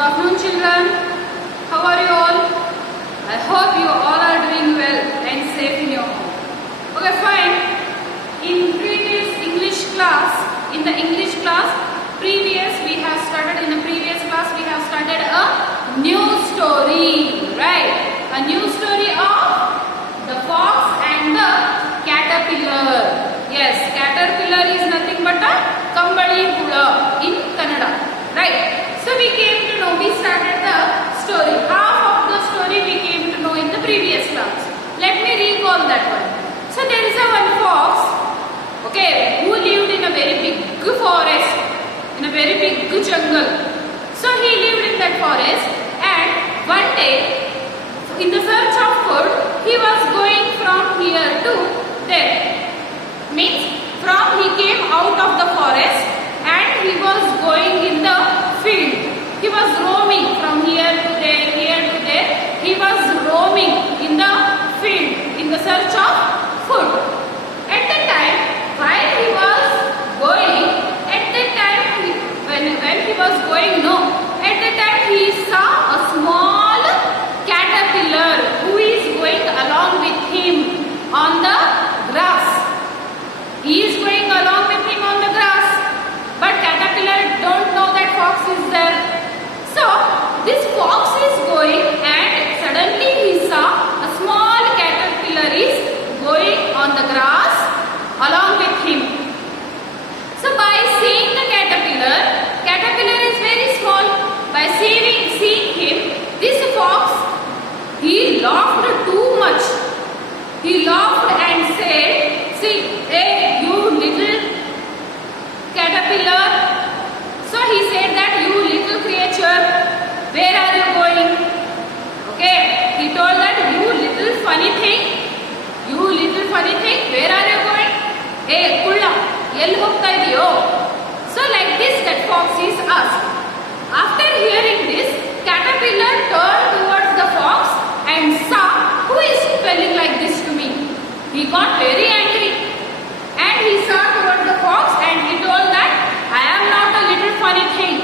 afternoon, children. How are you all? I hope you all are doing well and safe in your home. Okay, fine. In previous English class, we have started a new story, right? A new story of the fox and the caterpillar. Yes, caterpillar is nothing but a kambali hula in Kannada, right? So we started the story. Half of the story we came to know in the previous class. Let me recall that one. So there is a one fox, okay, who lived in a very big forest, in a very big jungle. So he lived in that forest, and one day, in the search of food, he was going from here to there. Means he came out of the forest and he was going in the field. He was roaming from here to there. He was roaming in the field in the search of food. At that time, while he was going, he saw a small caterpillar who is going along with him on the grass. He is going along with him on the grass, but caterpillar don't know that fox is there. So this fox is going, and suddenly he saw a small caterpillar is going on the grass along with him. So by seeing the caterpillar is very small. By seeing him, this fox, he laughed too much. He laughed and said, "See, hey, you little caterpillar." So he said that, "You little creature, where are you going?" Okay, he told that, "You little funny thing, where are you going? Hey, kulla, yell hogta idiyo?" So like this, that fox is asked. After hearing this, caterpillar turned towards the fox and saw, "Who is telling like this to me?" He got very angry, and he saw towards the fox and he told that, "I am not a little funny thing."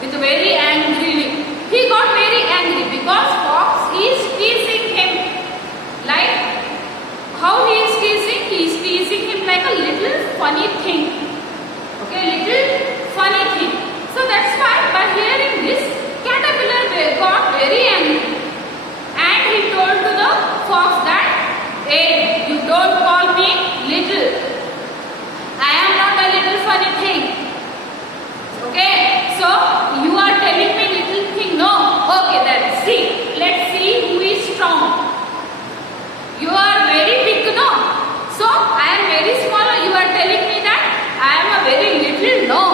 With very angrily, he got very angry because fox is teasing him. Like how he is teasing? He is teasing him like a little funny thing. Okay, little funny thing. So that's why by hearing this, caterpillar got very angry, and he told to the fox that, "Hey, you don't call me little. I am not a little funny thing. Okay, so you are telling me little thing, no? Okay, then let's see who is strong. You are very big, no? So I am very small. You are telling me that I am a very little, no?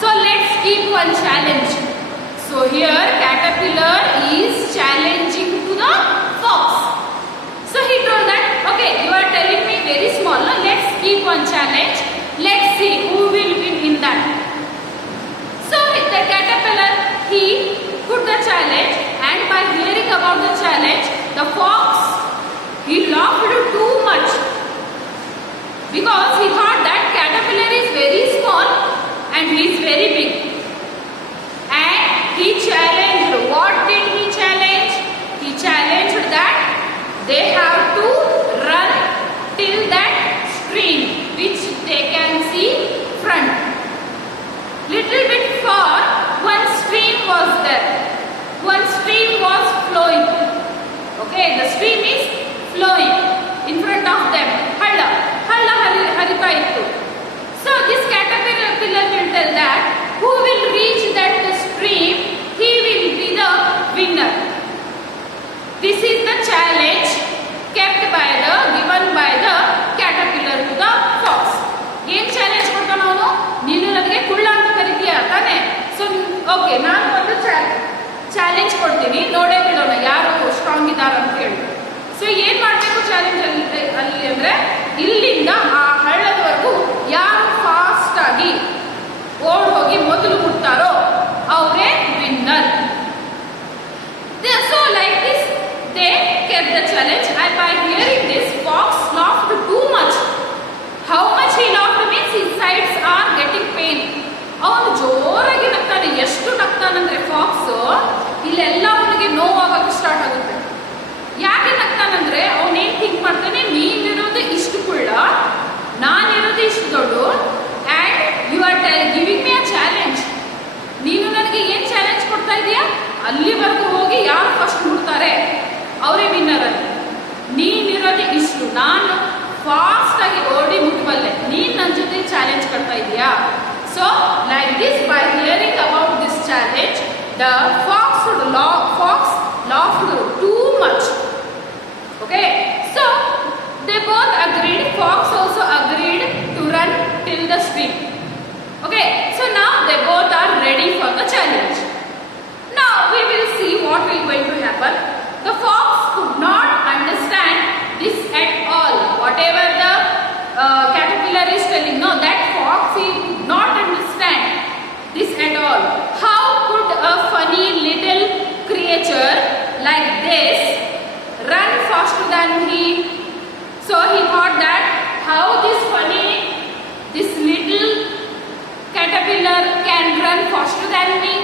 So let's keep one challenge." So here caterpillar is challenging to the fox. So he told that, "Okay, you are telling me very small, no? Let's keep one challenge. Let's see who will win in that." So the caterpillar, he put the challenge, and by hearing about the challenge, the fox, he laughed too much because he thought that caterpillar is very small and he is very big. And he challenged. What did he challenge? He challenged that they have to run till that stream which they can see front. Little bit far, one stream was there. One stream was flowing. Okay, the stream is flowing in front of them. Halla harita ittu. So this caterpillar will tell that who will reach that stream, he will be the winner. This is the challenge given by the caterpillar to the fox. ಏನ್ ಚಾಲೆಂಜ್ ಕೊಡ್ತಾನ ಅವನು? ನೀನು ನನಗೆ ಕುಳ್ಳ ಅಂತ ಕರೀತೀಯ ತಾನೆ? So okay, ನಾನು ಒಂದು ಚಾಲೆಂಜ್ ಕೊಡ್ತೀನಿ, ನೋಡೇ ಬಿಡೋಣ ಯಾರು ಸ್ಟ್ರಾಂಗ್ ಇದ್ದಾರೆ ಅಂತ ಹೇಳಿ. ಸೊ ಏನ್ ಮಾಡಬೇಕು ಚಾಲೆಂಜ್ ಅಲ್ಲಿ ಅಂದ್ರೆ, ಇಲ್ಲಿಂದ ಆ ಹಳ್ಳದವರೆಗೂ ಯಾರು ಫಾಸ್ಟ್ ಆಗಿ ಓಡ್ ಹೋಗಿ ಮೊದಲು ಮುಟ್ತಾರೋ ಅವರೇ winner. So like this they kept the challenge, and by hearing this, fox laughed too much. How much he laughed means his sides are getting pain. ಅವನು ಜೋರಾಗಿ ನಗ್ತಾನೆ. ಎಷ್ಟು ನಗ್ತಾನಂದ್ರೆ fox you are giving me a challenge. ನೀನು ನನಗೆ ಏನು ಚಾಲೆಂಜ್ ಕೊಡ್ತಾ ಇದೀಯಾ? ಅಲ್ಲಿವರೆಗೂ ಹೋಗಿ ಯಾರು ಫಸ್ಟ್ ಮುಡ್ತಾರೆ ಅವರೇ ವಿನ್ನರ್ ಅಲ್ಲಿ. ನೀನಿರೋದು ಇಷ್ಟು, ನಾನು ಫಾಸ್ಟ್ ಆಗಿ ಓಡಿ ಮುಟ್ಟಬಲ್ಲೆ, ನೀನು ನನ್ನ ಜೊತೆ ಚಾಲೆಂಜ್ ಕೊಡ್ತಾ ಇದೀಯಾ? So like this, by hearing about this challenge, the fox laughed too much. Okay, so they both agreed. Fox also agreed to run till the stream. Okay, so now they both are ready for the challenge. Now we will see what will going to happen. The fox could not understand this at all. Whatever the caterpillar is telling, no, that fox he could not understand this at all. How could a funny little creature like this run faster than me? So he thought that how this little caterpillar can run faster than me.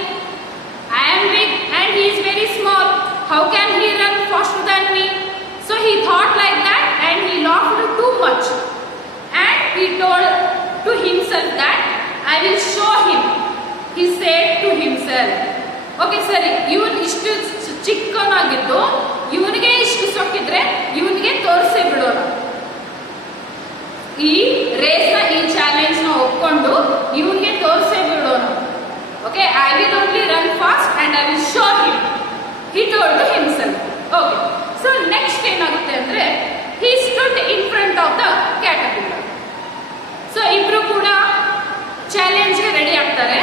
I am big and he is very small. How can he run faster than me? So he thought like that and he laughed too much. And he told to himself that I will show him. He said to himself. Okay, ಸರಿ, ಇವನು ಇಷ್ಟು ಚಿಕ್ಕವನಾಗಿದ್ದು ಇವನಿಗೆ ಇಷ್ಟು ಸೊಕ್ಕಿದ್ರೆ ಇವನಿಗೆ ತೋರಿಸೇ ಬಿಡೋಣ. ಈ ರೇಸ್ನ, ಈ ಚಾಲೆಂಜ್ ನ ಒಪ್ಕೊಂಡು ಇವನಿಗೆ ತೋರಿಸೇ ಬಿಡೋಣ. Okay, I will only run fast and I will show him, he told to himself. Okay, so next ಏನಾಗುತ್ತೆ ಅಂದ್ರೆ he stood in front of the caterpillar. So ಇಬ್ರು ಕೂಡ ಚಾಲೆಂಜ್ಗೆ ರೆಡಿ ಆಗ್ತಾರೆ.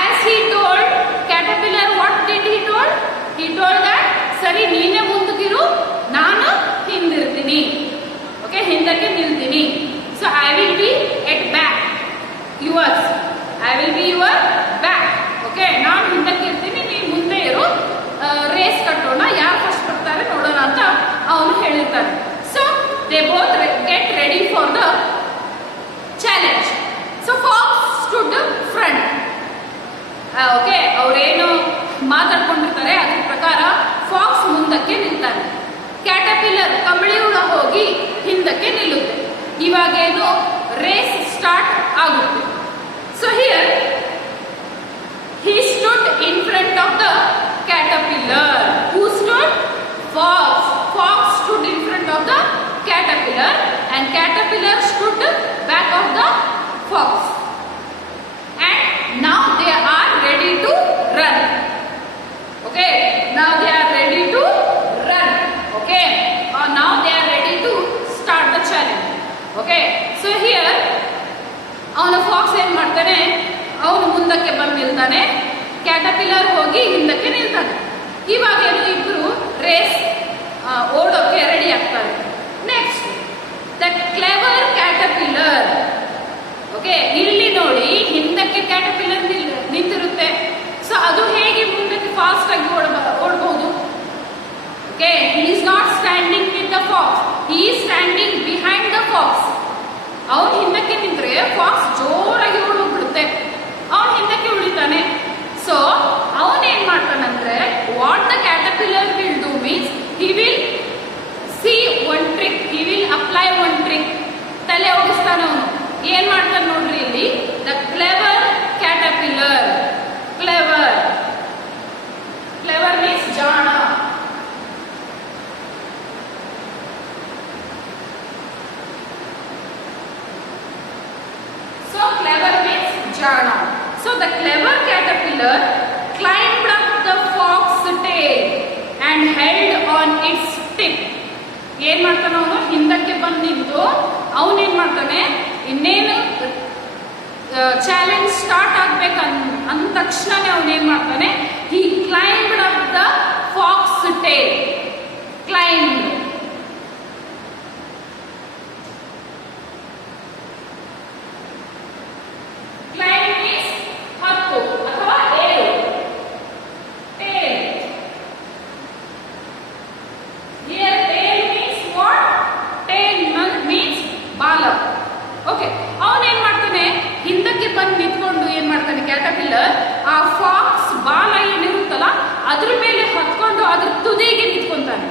As he told caterpillar, what did he told? He told that ಸರಿ ನೀನೇ ಮುಂದಕ್ಕಿರು, ನಾನು ಹಿಂದಿರ್ತೀನಿ. ಓಕೆ, ಹಿಂದಕ್ಕೆ ನಿಲ್ತೀನಿ. So I will be at back yours, I will be your back. Okay, ನಾನು ಹಿಂದಕ್ಕೆ ಇರ್ತೀನಿ, ನೀನು ಮುಂದೆ ಇರು, ರೇಸ್ ಕಟ್ಟೋಣ, ಯಾರು ಫಸ್ಟ್ ಬರ್ತಾರೆ ನೋಡೋಣ ಅಂತ ಅವನು ಹೇಳಿರ್ತಾನೆ. So they both get ready for the challenge. So fox stood front. Okay, ಅವರೇನು ಮಾತಾಡ್ಕೊಂಡಿರ್ತಾರೆ ಅದ್ರ ಪ್ರಕಾರ ಫಾಕ್ಸ್ ಮುಂದಕ್ಕೆ ನಿಲ್ತಾನೆ. ಕ್ಯಾಟರ್ಪಿಲ್ಲರ್ ಕಂಬಳಿ ಹುಳ ಹೋಗಿ ಹಿಂದಕ್ಕೆ ನಿಲ್ಲುತ್ತೆ. ಇವಾಗೇನು ರೇಸ್ ಸ್ಟಾರ್ಟ್ ಆಗುತ್ತೆ. So here he stood in front of the caterpillar. Who stood? Fox. Fox stood in front of the caterpillar and caterpillar stood back of the fox. And now they are ready to run. Okay, now they are ready to run. Okay, or now they are ready to start the challenge. Okay, so here ಅವನು ಫಾಕ್ಸ್ ಏನ್ ಮಾಡ್ತಾನೆ, ಅವನು ಮುಂದಕ್ಕೆ ಬಂದು ನಿಲ್ತಾನೆ, ಕ್ಯಾಟರ್ಪಿಲ್ಲರ್ ಹೋಗಿ ಹಿಂದಕ್ಕೆ ನಿಲ್ತಾನೆ. ಇವಾಗ ಇಬ್ರು ರೇಸ್ ಓಡೋಕೆ ರೆಡಿ ಆಗ್ತಾರೆ. Next the clever caterpillar. Okay, ಇಲ್ಲಿ ನೋಡಿ ಹಿಂದಕ್ಕೆ ಕ್ಯಾಟರ್ಪಿಲ್ಲರ್ ನಿಂತಿರುತ್ತೆ. ಸೊ ಅದು ಹೇಗೆ ಮುಂದಕ್ಕೆ ಫಾಸ್ಟ್ ಆಗಿ ಓಡಬಹುದು? Okay, he is not standing with the fox, he is standing behind the fox. ಅವನು ಹಿಂದಕ್ಕೆ ನಿಂತ್ರೆ ಫಾಕ್ಸ್ ಜೋರಾಗಿ ಓಡೋಗ್ಬಿಡುತ್ತೆ, ಅವನು ಹಿಂದಕ್ಕೆ ಉಳಿತಾನೆ. ಸೊ ಅವನೇನ್ ಮಾಡ್ತಾನಂದ್ರೆ, what the caterpillar will do means he will see one trick, he will apply one trick. ತಲೆ ಓಡಿಸ್ತಾನೆ ಅವನು. ಏನ್ ಮಾಡ್ತಾನೆ ನೋಡ್ರಿ ಇಲ್ಲಿ, the clever caterpillar. Clever, clever means ಜಾಣ. Clever means jana. So the clever caterpillar climbed up the fox's tail and held on its tip. ಏನ್ ಮಾಡ್ತಾನೆ ಅವನು, ಹಿಂದಕ್ಕೆ ಬಂದು ನಿಂತು ಅವನೇನ್ ಮಾಡ್ತಾನೆ, ಇನ್ನೇನು ಚಾಲೆಂಜ್ ಸ್ಟಾರ್ಟ್ ಆಗ್ಬೇಕ ಅಂದ ತಕ್ಷಣನೇ ಅವನೇನ್ ಮಾಡ್ತಾನೆ, he climbed up the fox tail. Climb, caterpillar ಆ ಫಾಕ್ಸ್ ಬಾಲ ಏನಿರುತ್ತಲ್ಲ ಅದ್ರ ಮೇಲೆ ಹತ್ಕೊಂಡು ಅದ್ರ ತುದಿಗೆ ನಿಂತ್ಕೊಂತಾನೆ.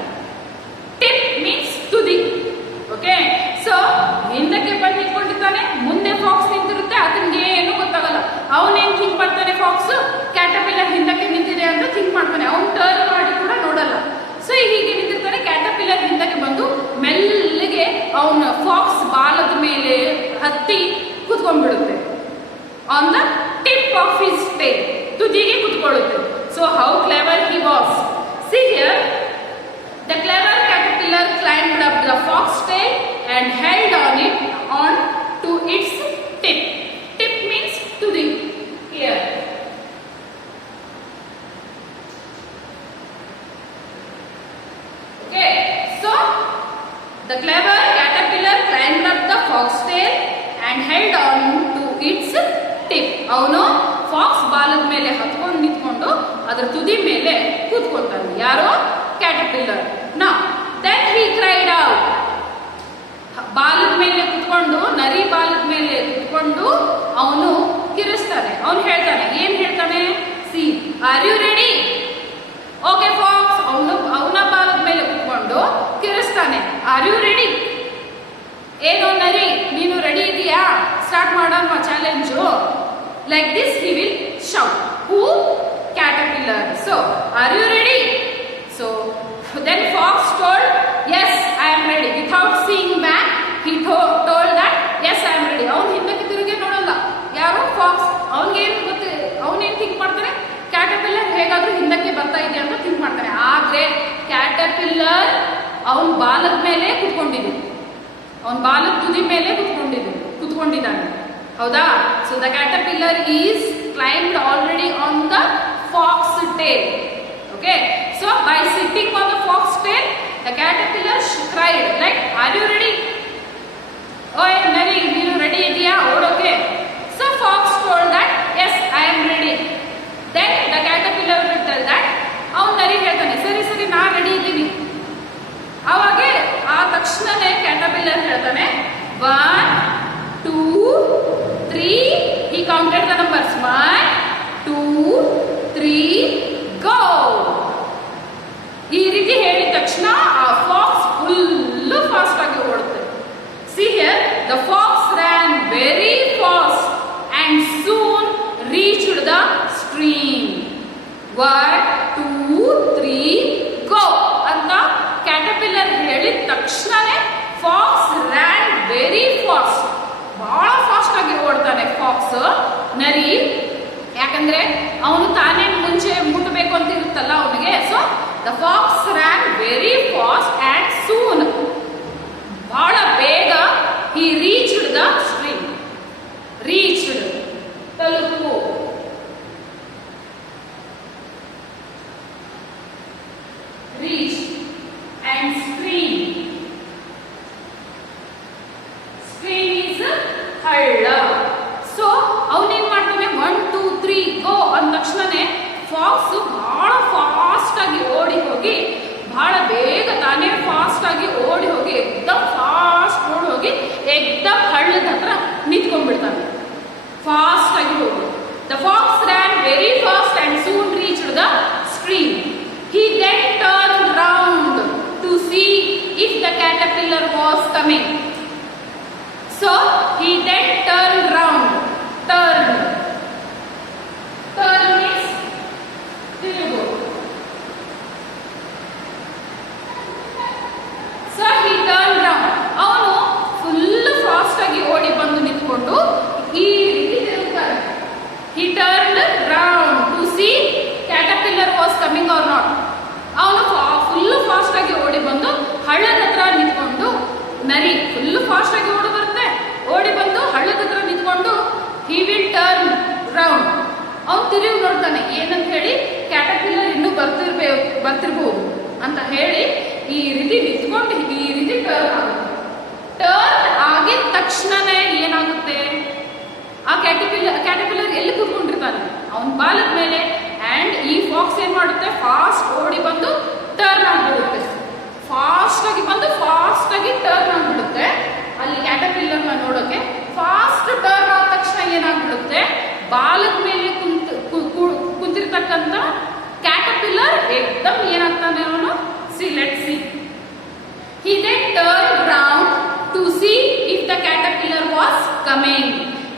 ಕೂತ್ಕೊಂಡ್ಬಿಡುತ್ತೆ. On the tip of his tail, ತುದಿಗೆ ಕೂತ್ಕೊಳ್ಳುತ್ತೆ. So how clever he was. See here, the clever caterpillar climbed up the fox tail and held on it on to its tip. Tip means tudhi. Here. Okay. So the clever caterpillar climbed up the fox tail and held on to its tip. ಅವನು ಫಾಕ್ಸ್ ಬಾಲದ ಮೇಲೆ ಹತ್ಕೊಂಡು ನಿಂತ್ಕೊಂಡು ಅದರ ತುದಿ ಮೇಲೆ ಕೂತ್ಕೊಳ್ತಾನೆ. ಯಾರು? Caterpillar. Now then he cried out. ಬಾಲದ ಮೇಲೆ ಕುತ್ಕೊಂಡು, ನರಿ ಬಾಲದ ಮೇಲೆ ಕುತ್ಕೊಂಡು ಅವನು ಕಿರಿಸ್ತಾನೆ. ಅವನು ಹೇಳ್ತಾನೆ, ಏನ್ ಹೇಳ್ತಾನೆ? See, are you ready? Okay fox. ಅವನ ಬಾಲದ ಮೇಲೆ ಕುತ್ಕೊಂಡು ಕಿರಿಸ್ತಾನೆ, ಆರ್ ಯು ರೆಡಿ? ಏನು ನರಿ, ನೀನು ರೆಡಿ ಇದೆಯಾ? ಸ್ಟಾರ್ಟ್ ಮಾಡೋಣ challenge. Like this he will shout. Who? Caterpillar. So are you ready? So then fox told, yes I am ready. Without seeing back, he told that yes I am ready. ಅವನು ಹಿಂದಕ್ಕೆ ತಿರುಗಿ ನೋಡಲ್ಲ. ಯಾರು? ಫಾಕ್ಸ್. ಅವನಿಗೇನು ಗೊತ್ತು? ಅವನೇನು ಥಿಂಕ್ ಮಾಡ್ತಾನೆ? ಕ್ಯಾಟರ್ಪಿಲ್ಲರ್ ಹೇಗಾದ್ರೂ ಹಿಂದಕ್ಕೆ ಬರ್ತಾ ಇದೆ ಅಂತ ಥಿಂಕ್ ಮಾಡ್ತಾನೆ. ಆದ್ರೆ ಕ್ಯಾಟರ್ಪಿಲ್ಲರ್ ಅವನ ಬಾಲದ ಮೇಲೆ ಕುತ್ಕೊಂಡಿದ್ದು, ಅವನ ಬಾಲದ ತುದಿ ಮೇಲೆ ಕುತ್ಕೊಂಡಿದ್ದಾನೆ. ಹೌದಾ? So the caterpillar is climbed already on the fox tail. Okay, so by sitting on the fox tail, the caterpillar cried like, are you ready? Oh nari, you ready idea? Okay. So fox told that yes I am ready. Then the caterpillar will tell that ಅವನು ನರಿ ಹೇಳ್ತಾನೆ, ಸರಿ ಸರಿ ನಾ ರೆಡಿ ಇದ್ದೀನಿ. ಅವಾಗೆ ಆ ತಕ್ಷಣನೇ ಕ್ಯಾಟರ್ಪಿಲ್ಲರ್ ಹೇಳ್ತಾನೆ 1 2 3. he counted the numbers 1 2 3 go. ಈ ರೀತಿ ಹೇಳಿದ ತಕ್ಷಣ ಆ ಫಾಕ್ಸ್ ಫುಲ್ ಫಾಸ್ಟ್ ಆಗಿ ಓಡುತ್ತೆ. See here, the fox ran very fast and soon reached the stream. 1 2 3 go ಅಂತ ಕ್ಯಾಟರ್ಪಿಲ್ಲರ್ ಹೇಳಿದ ತಕ್ಷಣನೇ ಫಾಕ್ಸ್ ರ್ಯಾನ್ ವೆರಿ ಫಾಸ್ಟ್. ಬಹಳ ಫಾಸ್ಟ್ ಆಗಿ ಓಡ್ತಾನೆ ಫಾಕ್ಸ್. ನರಿ ಯಾಕಂದ್ರೆ ಅವನು ತಾನೇ ಮುಂಚೆ ಮುಟ್ಟಬೇಕು ಅಂತ ಇರುತ್ತಲ್ಲ ಅವನಿಗೆ. So the fox ran very fast and soon, ಬಹಳ ಬೇಗ he reached the stream. reached, ತಲುಪು. reach and stream. stream is ಹಳ್ಳ. ಸೊ ಅವನೇನ್ ಮಾಡ್ತಾನೆ 1 2 3 ಗೋ ಅಂದ ತಕ್ಷಣನೇ ಫಾಕ್ಸ್ ಬಹಳ ಫಾಸ್ಟ್ ಆಗಿ ಓಡಿ ಹೋಗಿ, ಬಹಳ ಬೇಗ ತಾನೇ ಫಾಸ್ಟ್ ಆಗಿ ಓಡಿ ಹೋಗಿ ಎಕ್ದಮ್ ಫಾಸ್ಟ್ ಓಡಿ ಹೋಗಿ ಎಕ್ದಮ್ ಹಳ್ಳದ ಹತ್ರ ನಿಂತ್ಕೊಂಡ್ಬಿಡ್ತಾನೆ. ಫಾಸ್ಟ್ ಆಗಿ ಹೋಗಿ the fox ran very fast and soon reached the stream. he then turned round to see if the caterpillar was coming. so he then turned round. turn means ತಿರುಗು. So he turned round. ಅವನು full fast ಆಗಿ ಓಡಿ ಬಂದು ನಿಂತ್ಕೊಂಡು ಈ ರೀತಿ ತಿರುಗ್ತಾನೆ. he turned round to see caterpillar was coming or not. ಅವನು ಫುಲ್ ಫಾಸ್ಟ್ ಆಗಿ ಓಡಿ ಬಂದು ಹಳ್ಳದ ಹತ್ರ ನಿಂತ್ಕೊಂಡು, ನರಿ ಫುಲ್ ಫಾಸ್ಟ್ ಆಗಿ ಓಡಿ ಬಂದು ಹಳ್ಳದ ಹತ್ರ ನಿಂತ್ಕೊಂಡು he will turn round. ಅವ್ನು ತಿರುಗಿ ನೋಡ್ತಾನೆ ಏನಂತ ಹೇಳಿ, ಕ್ಯಾಟರ್ಪಿಲ್ಲರ್ ಇನ್ನೂ ಬರ್ತಿರ್ಬೋದು ಅಂತ ಹೇಳಿ ಈ ರೀತಿ ನಿಂತ್ಕೊಂಡು ಈ ರೀತಿ ಟರ್ನ್ ಆಗುತ್ತೆ. ಟರ್ನ್ ಆಗಿದ ತಕ್ಷಣನೇ ಏನಾಗುತ್ತೆ, ಆ ಕ್ಯಾಟರ್ಪಿಲ್ಲರ್ ಎಲ್ಲಿ ಕೂತ್ಕೊಂಡಿರ್ತಾನೆ ಅವನ ಬಾಲದ ಮೇಲೆ. ಅಂಡ್ ಈ ಫಾಕ್ಸ್ ಏನ್ ಮಾಡುತ್ತೆ, ಫಾಸ್ಟ್ ಓಡಿ ಬಂದು ಟರ್ನ್ ಆಗ್ಬಿಡುತ್ತೆ. ಫಾಸ್ಟ್ ಆಗಿ ಬಂದು ಫಾಸ್ಟ್ ಆಗಿ ಟರ್ನ್ ಆಗ್ಬಿಡುತ್ತೆ. ಅಲ್ಲಿ ಕ್ಯಾಟರ್ಪಿಲ್ಲರ್ನ ನೋಡೋಕೆ ಫಾಸ್ಟ್ ಟರ್ನ್ ಆದ ತಕ್ಷಣ ಏನಾಗ್ಬಿಡುತ್ತೆ, ಬಾಲದ ಮೇಲೆ ಕುಂತಿರ್ತಕ್ಕಂಥ ಕ್ಯಾಟರ್ಪಿಲ್ಲರ್ ಏಕ್ದಮ್ ಏನಾಗ್ತಾನೆ ಅವನು. C let's see. he then turned round to see if the caterpillar was coming.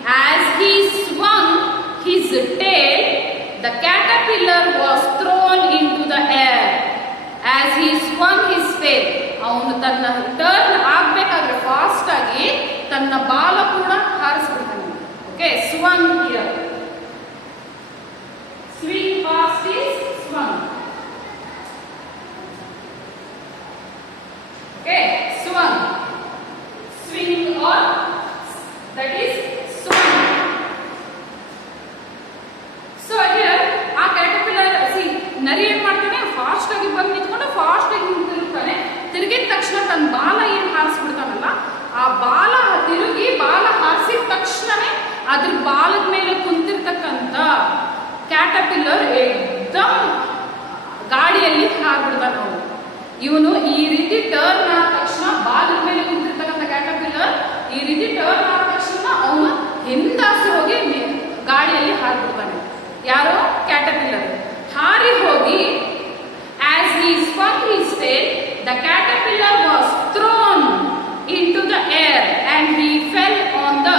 as he swung his tail, the caterpillar was thrown into the air. as he swung his tail, ಅವನು ತನ್ನ ಟರ್ನ್ ಆಗ್ಬೇಕಾದ್ರೆ ಫಾಸ್ಟ್ ಆಗಿ ತನ್ನ ಬಾಲ ಕೂಡ ಹಾರಿಸ್ಬಿಡ್ತಾನೆ. Okay, swung here. Swing fast is swung. Okay, swung. Swing or that is swung. So here ಆ caterpillar see ನರಿ ಏನ್ ಮಾಡ್ತಾನೆ ಫಾಸ್ಟ್ ಆಗಿ ಬಂದು ನಿಂತ್ಕೊಂಡು ಫಾಸ್ಟ್ ಆಗಿ ತಿರುಗ್ತಾನೆ. ತಿರುಗಿದ ತಕ್ಷಣ ತನ್ನ ಬಾಲ ಏನ್ ಹಾರಿಸ್ಬಿಡ್ತಾನಲ್ಲ ಆ ಬಾಲ ತಿರುಗಿ ಬಾಲ ಹಾರಿಸಿದ ತಕ್ಷಣನೇ ಅದ್ರ ಬಾಲದ ಮೇಲೆ ಕುಂತಿರ್ತಕ್ಕಂಥ ಕ್ಯಾಟಪಿಲ್ಲರ್ ಏಕ್ದಮ್ ಗಾಡಿಯಲ್ಲಿ ಹಾರ್ಬಿಡ್ತಾನೆ ಅವನು. ಇವನು ಈ ರೀತಿ ಟರ್ನ್ ಆದ ತಕ್ಷಣ ಬಾಲದ ಮೇಲೆ ಕುಂತಿರ್ತಕ್ಕಂಥ ಕ್ಯಾಟಪಿಲ್ಲರ್ ಈ ರೀತಿ ಟರ್ನ್ ಆದ ತಕ್ಷಣ ಅವನು ಹಿಂದಾಸಿ ಹೋಗಿ ಗಾಳಿಯಲ್ಲಿ ಹಾರ್ಬಿಡ್ತಾನೆ. ಯಾರು? ಕ್ಯಾಟಪಿಲ್ಲರ್. ಹಾರಿ ಹೋಗಿ as he swung his tail, the caterpillar was thrown into the air and he fell on the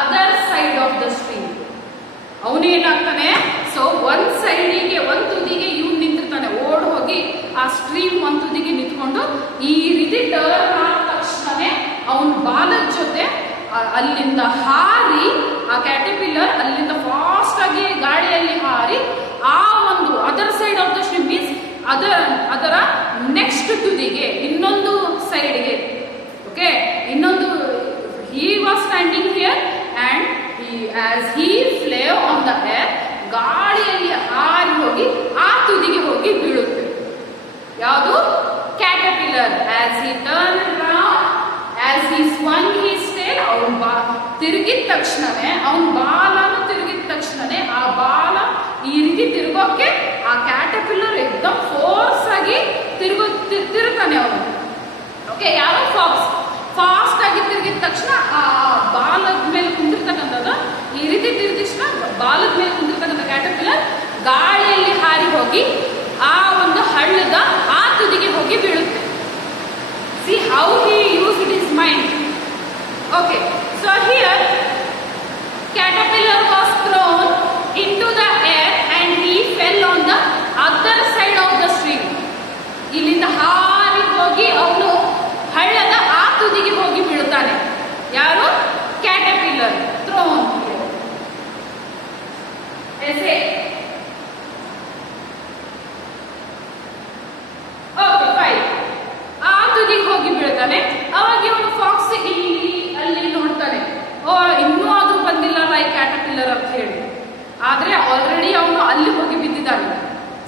other side of the stream. ಅವನೇನಾಗ್ತಾನೆ, ಸೊ ಒಂದ್ ಸೈಡಿಗೆ ಒಂದ್ ತುದಿಗೆ ಇವ್ನು ನಿಂತಿರ್ತಾನೆ, ಓಡ್ ಹೋಗಿ ಆ ಸ್ಟ್ರೀಮ್ ಒಂದ್ ತುದಿಗೆ ನಿಂತ್ಕೊಂಡು ಈ ರೀತಿ ಟರ್ನ್ ಆದ ತಕ್ಷಣನೇ ಅವನ ಬಾಲದ ಜೊತೆ ಅಲ್ಲಿಂದ ಹಾರಿ ಆ ಕ್ಯಾಟರ್ಪಿಲ್ಲರ್ ಅಲ್ಲಿಂದ ಫಾಸ್ಟ್ ಆಗಿ ಗಾಳಿಯಲ್ಲಿ ಹಾರಿ ಆ ಒಂದು other side of the stream means ಅದರ ನೆಕ್ಸ್ಟ್ ತುದಿಗೆ ಇನ್ನೊಂದು ಸೈಡ್ಗೆ. ಓಕೆ, ಇನ್ನೊಂದು he was standing here and as he flew on the air, ಗಾಳಿಯಲ್ಲಿ ಹಾರಿ ಹೋಗಿ ಆ ತುದಿಗೆ ಹೋಗಿ ಬೀಳುತ್ತೆ. ಯಾವುದು? Caterpillar. as he turned around, as he swung his tail, ಅವನ ತಿರುಗಿದ ತಕ್ಷಣನೇ ಅವನ ಬಾಲನು ತಿರುಗಿದ ತಕ್ಷಣನೇ ಆ ಬಾಲ ಈ ರೀತಿ ತಿರುಗೋಕೆ ಆ ಕ್ಯಾಟರ್ಪಿಲ್ಲರ್ एकदम ಫೋರ್ಸ್ ಆಗಿ ತಿರುಗ್ತಾನೆ ಅವನು. ಓಕೆ, ಯಾವ? ಫಾಕ್ಸ್. ಫಾಸ್ಟ್ ಆಗಿ ತಿರುಗಿದ ತಕ್ಷಣ ಆ ಬಾಲದ ಮೇಲೆ ಕುಂತಿರ್ತಕ್ಕಂಥದ್ದು ಈ ರೀತಿ ತಿರುಗಿದ ತಕ್ಷಣ ಬಾಲದ ಮೇಲೆ ಕುಂತಿರ್ತಕ್ಕಂಥ ಕ್ಯಾಟರ್ಪಿಲ್ಲರ್ ಗಾಳಿಯಲ್ಲಿ ಹಾರಿ ಹೋಗಿ ಆ ಒಂದು ಹಳ್ಳದ ಆ ತುದಿಗೆ ಹೋಗಿ ಬೀಳುತ್ತೆ. See how he used his mind. Okay, so here caterpillar was thrown into the air and he fell on the other side of the stream. ಇಲ್ಲಿಂದ ಹಾರಿ ಹೋಗಿ ಅವನು ಹಳ್ಳದ ಆ ತುದಿಗೆ ಹೋಗಿ ಬೀಳುತ್ತಾನೆ. ಯಾರು? ಕ್ಯಾಟರ್ಪಿಲ್ಲರ್. ಥ್ರೋನ್. ऐसे ಓಕೆ ಫೈನ್. ಆ ತುದಿಗೆ ಹೋಗಿ ಬೀಳ್ತಾನೆ. ಅವಾಗ ಇವನು ಫಾಕ್ಸ್ ಇಲ್ಲಿ ಅಲ್ಲಿ ನೋಡ್ತಾನೆ, ಓ ಇನ್ನೂ ಅದು ಬಂದಿಲ್ಲಲ್ಲ ಈ ಕ್ಯಾಟರ್ಪಿಲ್ಲರ್ ಅಂತ ಹೇಳಿ. ಆದ್ರೆ ಆಲ್ರೆಡಿ ಅವನು ಅಲ್ಲಿ ಹೋಗಿ ಬಿದ್ದಿದ್ದಾನೆ.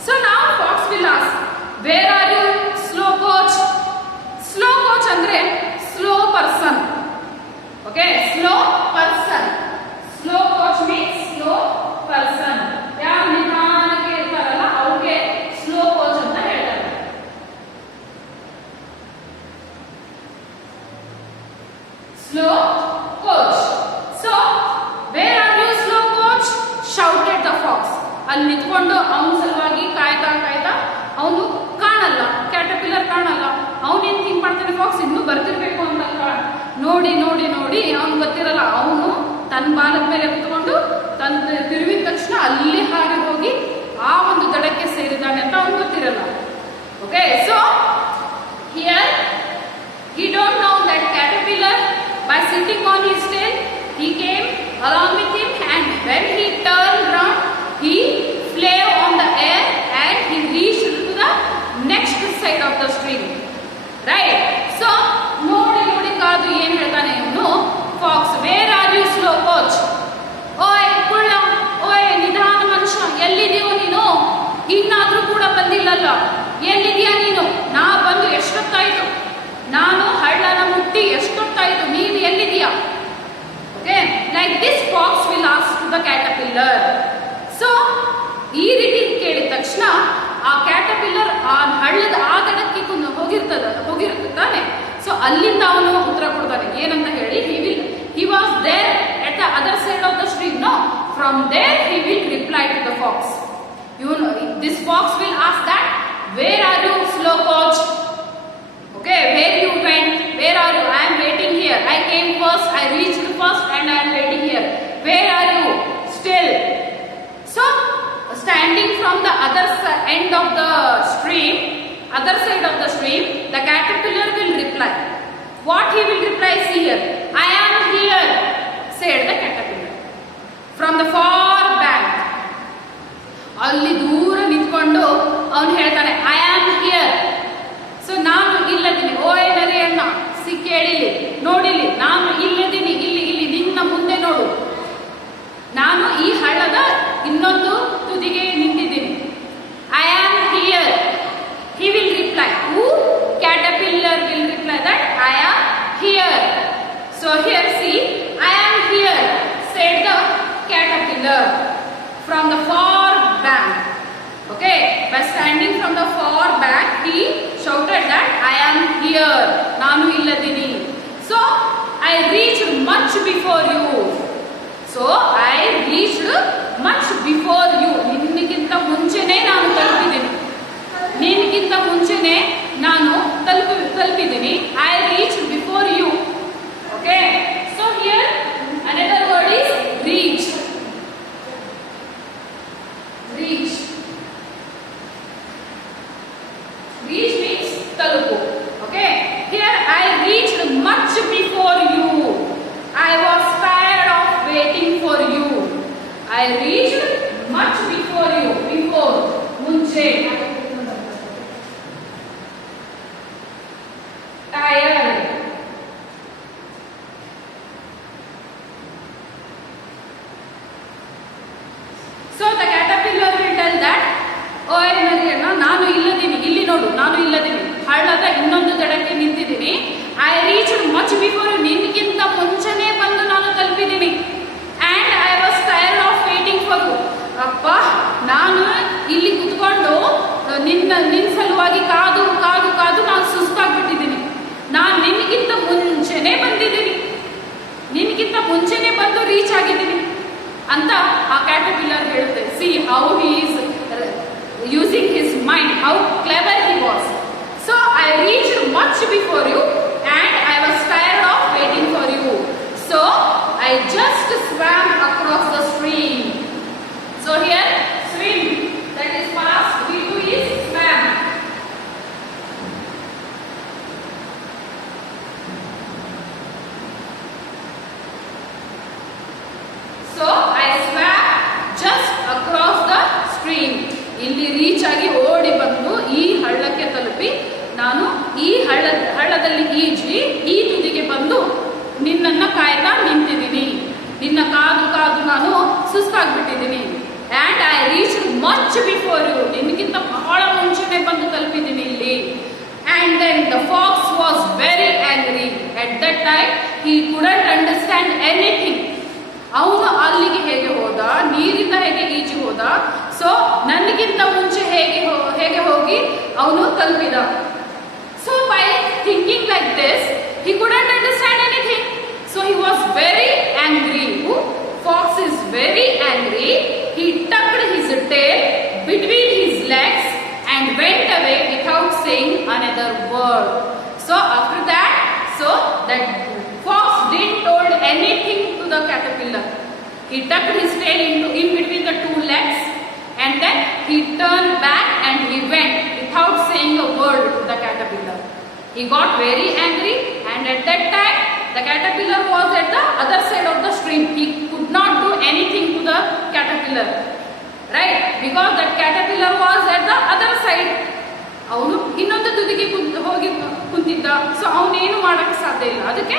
ಸೊ ನಾವು fox will ask, where are you slow coach? Slow coach ಅಂದ್ರೆ slow person. Okay, slow person. Slow coach means slow person. ಯಾರು ನಿಧಾನಕ್ಕೆ ಇರ್ತಾರಲ್ಲ ಅವ್ರಿಗೆ ಸ್ಲೋ ಕೋಚ್ ಅಂತ ಹೇಳ್ತಾರೆ. Slow coach. So where are you slow coach? Shouted the fox. ಅಲ್ಲಿ ನಿಂತ್ಕೊಂಡು ಅವನ ಸಲುವಾಗಿ ಕಾಯ್ತಾ ಕಾಯ್ತಾ ಅವನು ಕಾಣಲ್ಲ, ಕ್ಯಾಟರ್ಪಿಲ್ಲರ್ ಕಾಣಲ್ಲ. ಅವನೇನ್ ಥಿಂಕ್ ಮಾಡ್ತಾನೆ, ಫಾಕ್ಸ್ ಇನ್ನೂ ಬರ್ತಿರ್ಬೇಕು ಅಂತ ನೋಡಿ ನೋಡಿ ನೋಡಿ ಅವ್ನು ಗೊತ್ತಿರಲ್ಲ. ಅವನು ತನ್ನ ಬಾಲದ ಮೇಲೆ ಕುತ್ಕೊಂಡು ತನ್ನ ತಿರುವಿದ ತಕ್ಷಣ ಅಲ್ಲಿ ಹಾರಿ ಹೋಗಿ ಆ ಒಂದು ದಡಕ್ಕೆ ಸೇರಿದಾನೆ ಅಂತ ಅವ್ನು ಗೊತ್ತಿರಲ್ಲ. Okay, so here he don't know that caterpillar by sitting on his tail he came along with him and when he turned round he flew on the air and he reached to the next side of the stream. Right? So ನೋಡಿ ಕಾದು ಏನ್ ಹೇಳ್ತಾನೆ ಇವನು fox, where are you slow coach? ಓಯ್ ಕುಳ್ಳ, ಓಯ್ ನಿಧಾನ ಮನುಷ್ಯ, ಎಲ್ಲಿದೀಯೋ ನೀನು? ಇನ್ನಾದ್ರೂ ಕೂಡ ಬಂದಿಲ್ಲಲ್ಲ, ಎಲ್ಲಿದೀಯಾ ನೀನು? ನಾ ಬಂದು ಎಷ್ಟೊತ್ತಾಯ್ತು, ನಾನು ಹಳ್ಳನ ಮುಟ್ಟಿ ಎಷ್ಟೊತ್ತಾಯ್ತು, ನೀನು ಎಲ್ಲಿದೀಯಾ? Okay, like this fox will ask to the caterpillar. So ಈ ರೀತಿ ಕೇಳಿದ ತಕ್ಷಣ ಆ ಕ್ಯಾಟರ್ಪಿಲ್ಲರ್ ಆ ಹಳ್ಳದ ಆ ದಡಕ್ಕೆ ಹೋಗಿರ್ತಾನೆ. ಸೊ ಅಲ್ಲಿಂದ ಅವನು ಉತ್ತರ ಕೊಡ್ತಾನೆ, ಏನಂತ ಹೇಳಿ, he was there at the other side of the stream. No, from there he will reply to the fox. This fox will ask that, where are you, slow coach? Okay, where you went? Where are you? I am waiting here. I came first, I reached first and I am waiting here. Where are you? Still. So standing from the other end of the stream, other side of the stream, the caterpillar will reply. What he will reply? See here, I am here, said the caterpillar. From the for back. ಅಲ್ಲಿ ದೂರ ನಿಂತ್ಕೊಂಡು ಅವನು ಹೇಳ್ತಾನೆ I am here. So ನಾನು ಇಲ್ಲದಿನಿ. ಓಯ್ ನರಿಯಣ್ಣ ಕೇಳಿಲಿ, ನೋಡಿಲಿ, ನಾನು ಇಲ್ಲದಿನಿ, ಇಲ್ಲಿ ಇಲ್ಲಿ ನಿನ್ನ ಮುಂದೆ ನೋಡು, ನಾನು ಈ ಹಳ್ಳದ ಇನ್ನೊಂದು ತುದಿಗೆ ನಿಂತಿದ್ದೀನಿ. I am here. He will reply. Who? Caterpillar will reply that I am here. So here see, I am here, said the caterpillar from the far bank. Okay, by standing from the far bank, he shouted that I am here. Nanu illadini. So I reached much before you. So I reached much before you. ನಿನ್ನಿಗಿಂತ ಮುಂಚೆನೇ ನಾನು ತಲುಪಿದ್ದೀನಿ. ನಿನ್ಗಿಂತ ಮುಂಚೆನೆ ನಾನು ತಲುಪಿದ್ದೀನಿ. I reach before you. Okay, so here another word is reach. Reach reach means ತಲುಪು. Okay, here I reached much before you. I was tired of waiting for you. I reached much before you. Before ಮುಂಚೆ. Tired. So the caterpillar will tell that, ಓ ನರಿಯಣ್ಣ, ನಾನು ಇಲ್ಲದಿನಿ, ಇಲ್ಲಿ ನೋಡು, ನಾನು ಇಲ್ಲದಿನಿ, ಹಳ್ಳದ ಇನ್ನೊಂದು ದಡಕ್ಕೆ ನಿಂತಿದ್ದೀನಿ. I reached much before you. ನಿನ್ಗಿಂತ ಮುಂಚೆನೇ ಬಂದು ನಾನು ತಲುಪಿದ್ದೀನಿ. And I was tired of waiting for you. ಅಪ್ಪ, ನಾನು ಇಲ್ಲಿ ಕುತ್ಕೊಂಡು ನಿನ್ನ ಸಲುವಾಗಿ ಕಾದು ಕಾದು ಕಾದು ನಾನು ಸುಸ್ತಾಗ್ಬಿಟ್ಟಿದ್ದೀನಿ. ನಾನು ನಿನಗಿಂತ ಮುಂಚೆನೆ ಬಂದಿದ್ದೀನಿ, ನಿನಗಿಂತ ಮುಂಚೆನೆ ಬಂದು ರೀಚ್ ಆಗಿದ್ದೀನಿ ಅಂತ ಆ ಕ್ಯಾಟರ್ಪಿಲ್ಲರ್ ಹೇಳುತ್ತೆ. See how he is using his mind, how clever he was. So I reached much before you and I was tired of waiting for you. So I just swam across the stream. So here swim, that is pass, V two is swam. So I swam just across the stream. ಇಲ್ಲಿ reach ಆಗಿ ಓಡಿ ಬಂದು ಈ ಹಳ್ಳಕ್ಕೆ ತಲುಪಿ ನಾನು ಈ ಹಳ್ಳದಲ್ಲಿ ಈಜಿ ಈ ತುದಿಗೆ ಬಂದು ನಿನ್ನನ್ನು ಕಾಯ್ತಾ ನಿಂತಿದ್ದೀನಿ. ನಿನ್ನ ಕಾದು ಕಾದು ನಾನು ಸುಸ್ತಾಗ್ಬಿಟ್ಟಿದ್ದೀನಿ. And I reach much before you. ನಿನಗಿಂತ ಬಹಳ ಮುಂಚೆನೆ ಬಂದು ತಲುಪಿದ್ದೀನಿ ಇಲ್ಲಿ. And then the fox was very angry. At that time he couldn't understand anything. ಅವನು ಅಲ್ಲಿಗೆ ಹೇಗೆ ಹೋದ, ನೀರಿಂದ ಹೇಗೆ ಈಜಿ ಹೋದ, ಸೊ ನನಗಿಂತ ಮುಂಚೆ ಹೇಗೆ ಹೋಗಿ ಅವನು ತಲುಪಿದ. So by thinking like this he couldn't understand anything. So he was very angry. Fox is very angry. He tucked his tail between his legs and went away without saying another word. So after that, that fox didn't told anything to the caterpillar. He tucked his tail in between the two legs and then he turned back and he went without saying a word to the caterpillar. He got very angry, and at that time the caterpillar was at the other side of the stream. He could not do anything to the caterpillar, right? Because that caterpillar was at the other side. ಅವನು ಇನ್ನೊಂದು ತುದಿಗೆ ಹೋಗಿ ಕುಂತಿದ್ದ. ಸೊ ಅವನೇನು ಮಾಡಕ್ಕೆ ಸಾಧ್ಯ ಇಲ್ಲ. ಅದಕ್ಕೆ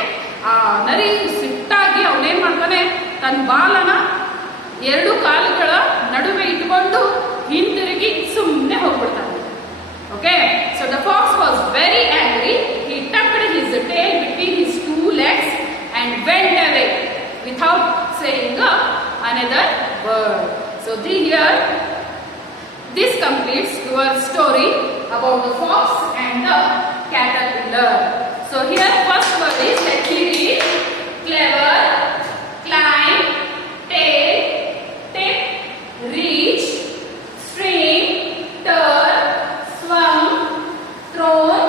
ಆ ನರಿ ಸಿಟ್ಟಾಗಿ ಅವನೇನ್ ಮಾಡ್ತಾನೆ, ತನ್ನ ಬಾಲನ ಎರಡು ಕಾಲುಗಳ ನಡುವೆ ಇಟ್ಕೊಂಡು ಹಿಂತಿರುಗಿ ಸುಮ್ಮನೆ ಹೋಗ್ಬಿಡ್ತಾನೆ. Okay, so the fox was very angry. He tucked his tail between his two legs and went away without saying another word. So this completes your story about the fox and the caterpillar. So here first word is, let's read: clever, climb, tail, tip, reach, stream, turn, swim, thrown,